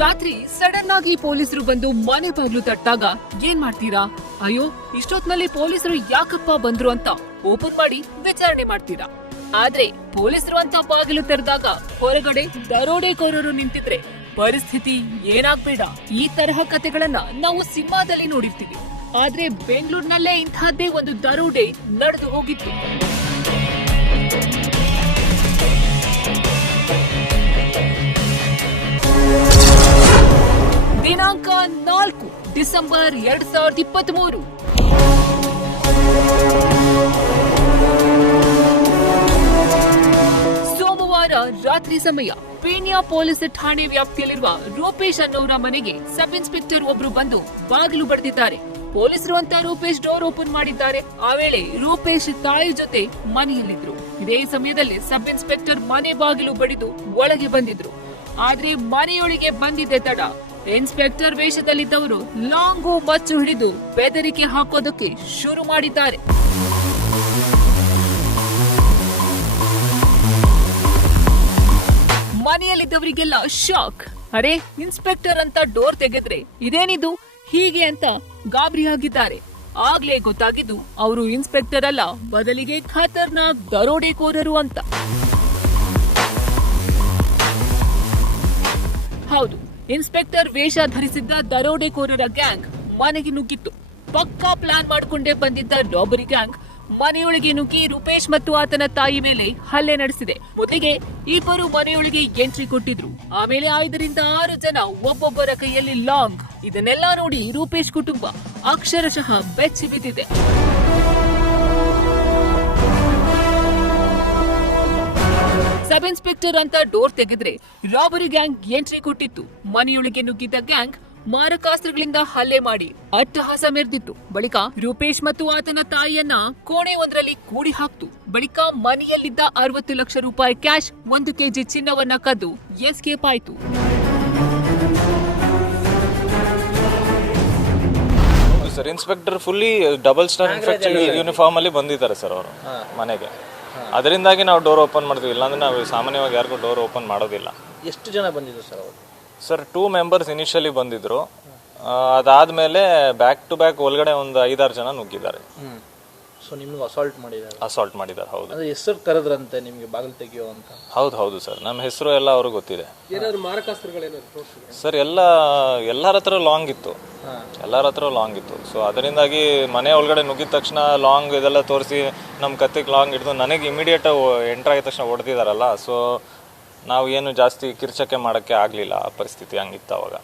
ರಾತ್ರಿ ಸಡನ್ ಆಗಿ ಪೊಲೀಸರು ಬಂದು ಮನೆ ಬಾಗ್ಲು ತಟ್ಟಾಗ ಏನ್ ಮಾಡ್ತೀರಾ? ಅಯ್ಯೋ, ಇಷ್ಟೊತ್ನಲ್ಲಿ ಪೊಲೀಸರು ಯಾಕಪ್ಪ ಬಂದ್ರು ಅಂತ ಓಪನ್ ಮಾಡಿ ವಿಚಾರಣೆ ಮಾಡ್ತೀರಾ. ಆದ್ರೆ ಪೊಲೀಸರು ಅಂತ ಬಾಗಿಲು ತೆರೆದಾಗ ಹೊರಗಡೆ ದರೋಡೆಕೋರರು ನಿಂತಿದ್ರೆ ಪರಿಸ್ಥಿತಿ ಏನಾಗ್ಬೇಡ. ಈ ತರಹ ಕಥೆಗಳನ್ನ ನಾವು ಸಿನಿಮಾದಲ್ಲಿ ನೋಡಿರ್ತೀವಿ. ಆದ್ರೆ ಬೆಂಗಳೂರಿನಲ್ಲೇ ಇಂತಹದ್ದೇ ಒಂದು ದರೋಡೆ ನಡೆದು ಹೋಗಿತ್ತು. ದಿನಾಂಕ 4 ಡಿಸೆಂಬರ್ 2023. ಸೋಮವಾರ ರಾತ್ರಿ ಸಮಯ ಪೀಣ್ಯ ಪೊಲೀಸ್ ಠಾಣೆ ವ್ಯಾಪ್ತಿಯಲ್ಲಿರುವ ರೂಪೇಶ್ ಅನ್ನೋರ ಮನೆಗೆ ಸಬ್ ಇನ್ಸ್ಪೆಕ್ಟರ್ ಒಬ್ರು ಬಂದು ಬಾಗಿಲು ಬಡಿದಿದ್ದಾರೆ. ಪೊಲೀಸರು ಅಂತ ರೂಪೇಶ್ ಡೋರ್ ಓಪನ್ ಮಾಡಿದ್ದಾರೆ. ಆ ವೇಳೆ ರೂಪೇಶ್ ತಾಯಿ ಜೊತೆ ಮನೆಯಲ್ಲಿದ್ರು. ಇದೇ ಸಮಯದಲ್ಲಿ ಸಬ್ ಇನ್ಸ್ಪೆಕ್ಟರ್ ಮನೆ ಬಾಗಿಲು ಬಡಿದು ಒಳಗೆ ಬಂದಿದ್ರು. ಆದ್ರೆ ಮನೆಯೊಳಗೆ ಬಂದಿದ್ದೆ ತಡ ಇನ್ಸ್ಪೆಕ್ಟರ್ ವೇಷದಲ್ಲಿದ್ದವರು ಲಾಂಗು ಮಚ್ಚು ಹಿಡಿದು ಬೆದರಿಕೆ ಹಾಕೋದಕ್ಕೆ ಶುರು ಮಾಡಿದ್ದಾರೆ. ಮನೆಯಲ್ಲಿದ್ದವರಿಗೆಲ್ಲ ಶಾಕ್. ಅರೆ, ಇನ್ಸ್ಪೆಕ್ಟರ್ ಅಂತ ಡೋರ್ ತೆಗೆದ್ರೆ ಇದೇನಿದು ಹೀಗೆ ಅಂತ ಗಾಬರಿಯಾಗಿದ್ದಾರೆ. ಆಗ್ಲೇ ಗೊತ್ತಾಗಿದ್ದು ಅವರು ಇನ್ಸ್ಪೆಕ್ಟರ್ ಅಲ್ಲ, ಬದಲಿಗೆ ಖತರ್ನಾಕ್ ದರೋಡೆಕೋರರು ಅಂತ. ಹೌದು, ಇನ್ಸ್ಪೆಕ್ಟರ್ ವೇಷ ಧರಿಸಿದ್ದ ದರೋಡೆಕೋರರ ಗ್ಯಾಂಗ್ ಮನೆಗೆ ನುಗ್ಗಿತ್ತು. ಪಕ್ಕಾ ಪ್ಲಾನ್ ಮಾಡಿಕೊಂಡೇ ಬಂದಿದ್ದ ರಾಬರಿ ಗ್ಯಾಂಗ್ ಮನೆಯೊಳಗೆ ನುಗ್ಗಿ ರೂಪೇಶ್ ಮತ್ತು ಆತನ ತಾಯಿ ಮೇಲೆ ಹಲ್ಲೆ ನಡೆಸಿದೆ. ಮೊದಲಿಗೆ ಇಬ್ಬರು ಮನೆಯೊಳಗೆ ಎಂಟ್ರಿ ಕೊಟ್ಟಿದ್ರು. ಆಮೇಲೆ 5 ಜನ ಒಬ್ಬೊಬ್ಬರ ಕೈಯಲ್ಲಿ ಲಾಂಗ್. ಇದನ್ನೆಲ್ಲ ನೋಡಿ ರೂಪೇಶ್ ಕುಟುಂಬ ಅಕ್ಷರಶಃ ಬೆಚ್ಚಿ ಬಿದ್ದಿದೆ. ಸಬ್ ಇನ್ಸ್ಪೆಕ್ಟರ್ ಅಂತ ಡೋರ್ ತೆಗೆದ್ರೆ ರಾಬರಿ ಗ್ಯಾಂಗ್ ಎಂಟ್ರಿ ಕೊಟ್ಟಿತ್ತು. ಮನೆಯೊಳಗೆ ನುಗ್ಗಿದ್ದ ಗ್ಯಾಂಗ್ ಮಾರಕಾಸ್ತ್ರಗಳಿಂದ ಹಲ್ಲೆ ಮಾಡಿ ಅಟ್ಟಹಾಸ ಮೆರೆದಿತ್ತು. ಬಳಿಕ ರೂಪೇಶ್ ಮತ್ತು ಆತನ ತಾಯಿಯನ್ನ ಕೋಣೆ ಒಂದರಲ್ಲಿ ಕೂಡಿ ಹಾಕ್ತು. ಬಳಿಕ ಮನೆಯಲ್ಲಿದ್ದ 60 ಲಕ್ಷ ರೂಪಾಯಿ ಕ್ಯಾಶ್, 1 ಕೆಜಿ ಚಿನ್ನವನ್ನ ಕದ್ದು ಎಸ್ಕೇಪ್ ಆಯ್ತು. Sir, inspector fully double star inspector uniform ಅಲ್ಲಿ ಬಂದಿದ್ದಾರೆ ಸರ್ ಅವರು ಮನೆಗೆ. ಅದರಿಂದಾಗಿ ನಾವು ಡೋರ್ ಓಪನ್ ಮಾಡ್ತೀವಿ. ಇಲ್ಲಾಂದ್ರೆ ನಾವು ಸಾಮಾನ್ಯವಾಗಿ ಯಾರಿಗೂ ಡೋರ್ ಓಪನ್ ಮಾಡೋದಿಲ್ಲ. ಎಷ್ಟು ಜನ ಬಂದಿದ್ರು ಸರ್ ಅವರು? ಸರ್, 2 ಮೆಂಬರ್ಸ್ ಇನಿಷಿಯಲಿ ಬಂದಿದ್ರು. ಅದಾದ್ಮೇಲೆ ಬ್ಯಾಕ್ ಟು ಬ್ಯಾಕ್ ಒಳಗಡೆ ಒಂದು 5-6 ಜನ ನುಗ್ಗಿದ್ದಾರೆ. ಸೊ ನಿಮ್ಗೆ ಅಸಾಲ್ಟ್ ಮಾಡಿದ್ದಾರೆ. ಹೌದು. ಅಂದ್ರೆ ಹೆಸರು ಕರೆದ್ರಂತೆ ನಿಮ್ಗೆ ಬಾಗಿಲು ತೆಗಿಯೋ ಅಂತ? ಹೌದು ಸರ್, ನಮ್ಮ ಹೆಸರು ಎಲ್ಲ ಅವ್ರಿಗೆ ಗೊತ್ತಿದೆ. ಏನಾದ್ರು ಮಾರಕಾಸ್ತ್ರಗಳೇನಾದ್ರು? ಸರ್, ಎಲ್ಲರ ಹತ್ರ ಲಾಂಗ್ ಇತ್ತು. ಸೊ ಅದರಿಂದಾಗಿ ಮನೆ ಒಳಗಡೆ ನುಗ್ಗಿದ ತಕ್ಷಣ ಲಾಂಗ್ ಇದೆಲ್ಲ ತೋರಿಸಿ ನಮ್ಮ ಕತ್ತಿಗೆ ಲಾಂಗ್ ಹಿಡಿದು ನನಗೆ ಇಮಿಡಿಯೇಟ್ ಎಂಟರ್ ಆಗಿದ ತಕ್ಷಣ ಹೊಡೆದಿದ್ದಾರಲ್ಲ. ಸೊ ನಾವು ಏನು ಜಾಸ್ತಿ ಕಿರ್ಚಕ್ಕೆ ಮಾಡೋಕ್ಕೆ ಆಗಲಿಲ್ಲ. ಆ ಪರಿಸ್ಥಿತಿ ಹಂಗಿತ್ತು ಅವಾಗ.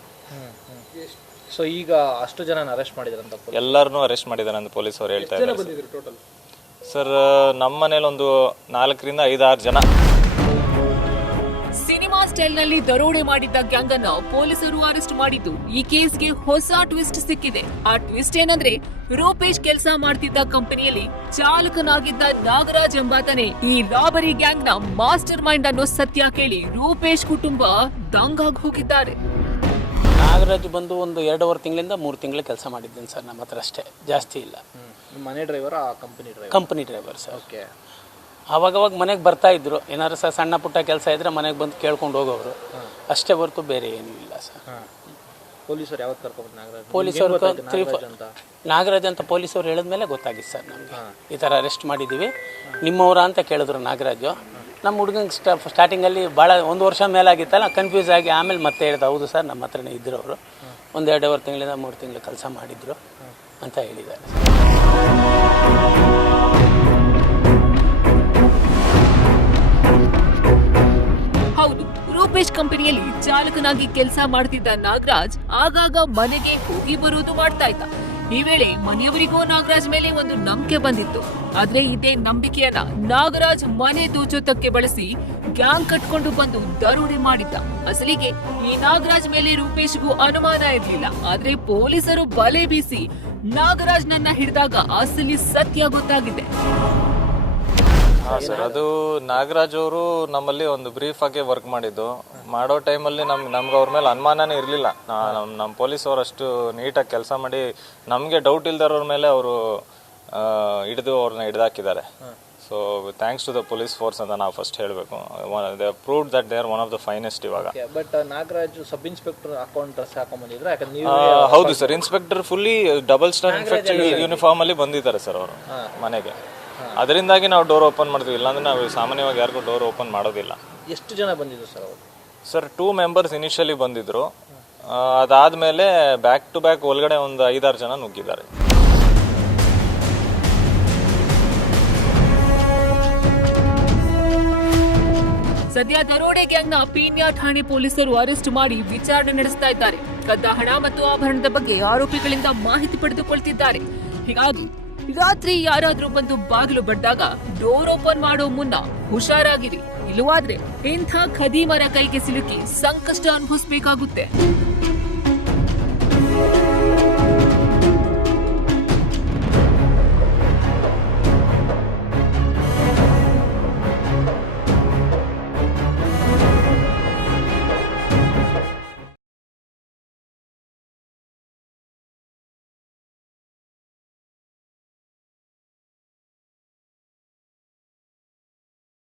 ಸೊ ಈಗ ಅಷ್ಟು ಜನ ಅರೆಸ್ಟ್ ಮಾಡಿದಾರಂತ? ಎಲ್ಲರನ್ನೂ ಅರೆಸ್ಟ್ ಮಾಡಿದ್ದಾರೆ ಅಂತ ಪೊಲೀಸ್ ಅವರು ಹೇಳ್ತಾ ಇದ್ದಾರೆ. ಸರ್, ನಮ್ಮ ಮನೇಲಿ ಒಂದು 4-5 ಜನ. ಸಿನಿಮಾ ಸ್ಟೈಲ್ ನಲ್ಲಿ ದರೋಡೆ ಮಾಡಿದ್ದ ಗ್ಯಾಂಗ್ ಅನ್ನ ಪೊಲೀಸರು ಅರೆಸ್ಟ್ ಮಾಡಿದ್ದು ಈ ಕೇಸ್ಗೆ ಹೊಸ ಟ್ವಿಸ್ಟ್ ಸಿಕ್ಕಿದೆ. ಆ ಟ್ವಿಸ್ಟ್ ಏನಂದ್ರೆ, ರೂಪೇಶ್ ಕೆಲಸ ಮಾಡ್ತಿದ್ದ ಕಂಪನಿಯಲ್ಲಿ ಚಾಲಕನಾಗಿದ್ದ ನಾಗರಾಜ್ ಎಂಬಾತನೇ ಈ ರಾಬರಿ ಗ್ಯಾಂಗ್ ನ ಮಾಸ್ಟರ್ ಮೈಂಡ್ ಅನ್ನೋ ಸತ್ಯ ಕೇಳಿ ರೂಪೇಶ್ ಕುಟುಂಬ ದಂಗಾಗಿ ಹೋಗಿದ್ದಾರೆ. ನಾಗರಾಜ್ ಬಂದು ಒಂದು 2.5 ತಿಂಗಳಿಂದ 3 ತಿಂಗಳು ಕೆಲಸ ಮಾಡಿದ್ದೇನೆ ಸರ್ ನಮ್ಮ ಹತ್ರ, ಅಷ್ಟೇ, ಜಾಸ್ತಿ ಇಲ್ಲ. ಮನೆ driver? Company driver sir. Okay. ಅವಾಗವಾಗ ಮನೆಗೆ ಬರ್ತಾ ಇದ್ರು. ಏನಾದ್ರು ಸಹ ಸಣ್ಣ ಪುಟ್ಟ ಕೆಲಸ ಇದ್ರೆ ಮನೆಗೆ ಬಂದು ಕೇಳ್ಕೊಂಡು ಹೋಗೋರು, ಅಷ್ಟೇ ಹೊರತು ಬೇರೆ ಏನೂ ಇಲ್ಲ ಸರ್. ಪೊಲೀಸರು ಯಾವತ್ತು ಕರ್ಕೊಂಡು? ಪೊಲೀಸರು ನಾಗರಾಜ್ ಅಂತ ಪೊಲೀಸರು ಹೇಳಿದ್ಮೇಲೆ ಗೊತ್ತಾಗಿತ್ತು ಸರ್ ನಮಗೆ, ಈ ಥರ ಅರೆಸ್ಟ್ ಮಾಡಿದ್ದೀವಿ, ನಿಮ್ಮವರ ಅಂತ ಕೇಳಿದ್ರು ನಾಗರಾಜು. ನಮ್ಮ ಹುಡುಗಂಗೆ ಸ್ಟಾರ್ಟಿಂಗಲ್ಲಿ ಭಾಳ 1 ವರ್ಷ ಮೇಲಾಗಿತ್ತಲ್ಲ, ಕನ್ಫ್ಯೂಸ್ ಆಗಿ ಆಮೇಲೆ ಮತ್ತೆ ಹೇಳ್ದೆ, ಹೌದು ಸರ್ ನಮ್ಮ ಹತ್ರನೇ ಇದ್ದರು ಅವರು, ಒಂದು 2.5 ತಿಂಗಳಿಂದ 3 ತಿಂಗಳು ಕೆಲಸ ಮಾಡಿದ್ರು ಅಂತ ಹೇಳಿದ್ದಾರೆ. ಹೌದು, ರೂಪೇಶ್ ಕಂಪನಿಯಲ್ಲಿ ಚಾಲಕನಾಗಿ ಕೆಲಸ ಮಾಡ್ತಿದ್ದ ನಾಗರಾಜ್ ಆಗಾಗ ಮನೆಗೆ ಹೋಗಿ ಬರುವುದು ಮಾಡ್ತಾ ಇದ್ದ. ಈ ವೇಳೆ ಮನೆಯವರಿಗೂ ನಾಗರಾಜ್ ಮೇಲೆ ಒಂದು ನಂಬಿಕೆ ಬಂದಿತ್ತು. ಆದ್ರೆ ಇದೇ ನಂಬಿಕೆಯನ್ನ ನಾಗರಾಜ್ ಮನೆ ದೋಚೋತಕ್ಕೆ ಬಳಸಿ ಗ್ಯಾಂಗ್ ಕಟ್ಕೊಂಡು ಬಂದು ದರೋಡೆ ಮಾಡಿದ್ದ. ಅಸಲಿಗೆ ಈ ನಾಗರಾಜ್ ಮೇಲೆ ರೂಪೇಶ್ಗೂ ಅನುಮಾನ ಇರಲಿಲ್ಲ. ಆದ್ರೆ ಪೊಲೀಸರು ಬಲೆ ಬೀಸಿ ನಾಗರಾಜ್ ನನ್ನ ಹಿಡಿದಾಗ ಅಸಲಿ ಸತ್ಯ ಗೊತ್ತಾಗಿದೆ. ಸರ್, ಅದು ನಾಗರಾಜ್ ಅವರು ನಮ್ಮಲ್ಲಿ ಒಂದು ಬ್ರೀಫ್ ಆಗಿ ವರ್ಕ್ ಮಾಡಿದ್ದು. ಮಾಡೋ ಟೈಮಲ್ಲಿ ನಮ್ಗೆ ಅವ್ರ ಮೇಲೆ ಅನುಮಾನನೇ ಇರಲಿಲ್ಲ. ನಮ್ಮ ಪೊಲೀಸ್ ಅವರು ಅಷ್ಟು ನೀಟಾಗಿ ಕೆಲಸ ಮಾಡಿ ನಮಗೆ ಡೌಟ್ ಇಲ್ದವ್ರ ಮೇಲೆ ಅವರು ಅವ್ರನ್ನ ಹಿಡ್ದಾಕಿದ್ದಾರೆ. So thanks to the police force ಅಂತ ನಾವು ಫಸ್ಟ್ ಹೇಳಬೇಕು. They proved that they are one of the finest ಇವಾಗ. ಬಟ್ ನಾಗರಾಜ್ ಸಬ್ ಇನ್ಸ್ಪೆಕ್ಟರ್ ಅಕೌಂಟ್ ಡ್ರೆಸ್ ಹಾಕೊಂಡ್ ಬಂದಿದ್ರೆ ಯಾಕಂದ್ರೆ ನೀವು ಹೌದು sir, inspector fully double star inspector uniform ಅಲ್ಲಿ ಬಂದಿದ್ದಾರೆ ಸರ್ ಅವರು ಮನೆಗೆ. ಅದರಿಂದಾಗಿ ನಾವು ಡೋರ್ ಓಪನ್ ಮಾಡ್ತೀವಿ, ಇಲ್ಲಾಂದ್ರೆ ನಾವು ಸಾಮಾನ್ಯವಾಗಿ ಯಾರಿಗೂ ಡೋರ್ ಓಪನ್ ಮಾಡೋದಿಲ್ಲ. ಎಷ್ಟು ಜನ ಬಂದಿದ್ರು ಸರ್ ಅವರು? ಸರ್ 2 ಮೆಂಬರ್ಸ್ ಇನಿಷಿಯಲಿ ಬಂದಿದ್ರು, ಅದಾದ್ಮೇಲೆ ಬ್ಯಾಕ್ ಟು ಬ್ಯಾಕ್ ಒಳಗಡೆ ಒಂದು 5-6 ಜನ ನುಗ್ಗಿದ್ದಾರೆ. ಸದ್ಯ ದರೋಡೆ ಗ್ಯಾಂಗ್ನ ಪೀಣ್ಯ ಠಾಣೆ ಪೊಲೀಸರು ಅರೆಸ್ಟ್ ಮಾಡಿ ವಿಚಾರಣೆ ನಡೆಸ್ತಾ ಇದ್ದಾರೆ. ಕದ್ದ ಹಣ ಮತ್ತು ಆಭರಣದ ಬಗ್ಗೆ ಆರೋಪಿಗಳಿಂದ ಮಾಹಿತಿ ಪಡೆದುಕೊಳ್ತಿದ್ದಾರೆ. ಹೀಗಾಗಿ ರಾತ್ರಿ ಯಾರಾದ್ರೂ ಬಂದು ಬಾಗಿಲು ಬಡ್ದಾಗ ಡೋರ್ ಓಪನ್ ಮಾಡೋ ಮುನ್ನ ಹುಷಾರಾಗಿರಿ, ಇಲ್ಲವಾದ್ರೆ ಇಂಥ ಖದೀಮರ ಕೈಗೆ ಸಿಲುಕಿ ಸಂಕಷ್ಟ ಅನುಭವಿಸಬೇಕಾಗುತ್ತೆ.